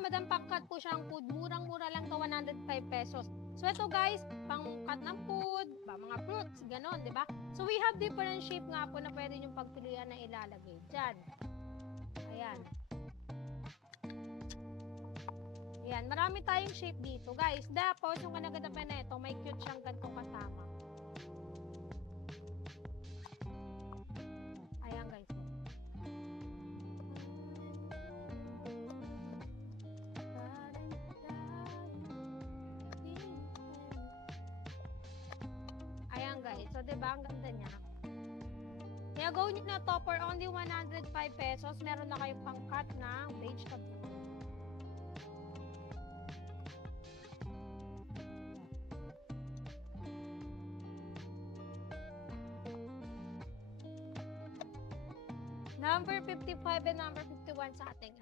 madam, pang-cut po siyang food. Murang-mura lang to, 105 pesos. So, ito guys, pang-cut ng food, mga fruits, ganon, di ba? So, we have different shape nga po na pwede nyo pagpilian na ilalagay dyan. Ayan. Ayan, marami tayong shape dito, guys. Tapos, yung kanaganda pa na ito, may cute siyang ganito kasama. Ayan, guys. Ayan, guys. So, diba, ang ganda niya. Kaya go nyo na to for only 105 pesos. Meron na kayong pang-cut ng vegetable. Number 55 and number 51 sa ating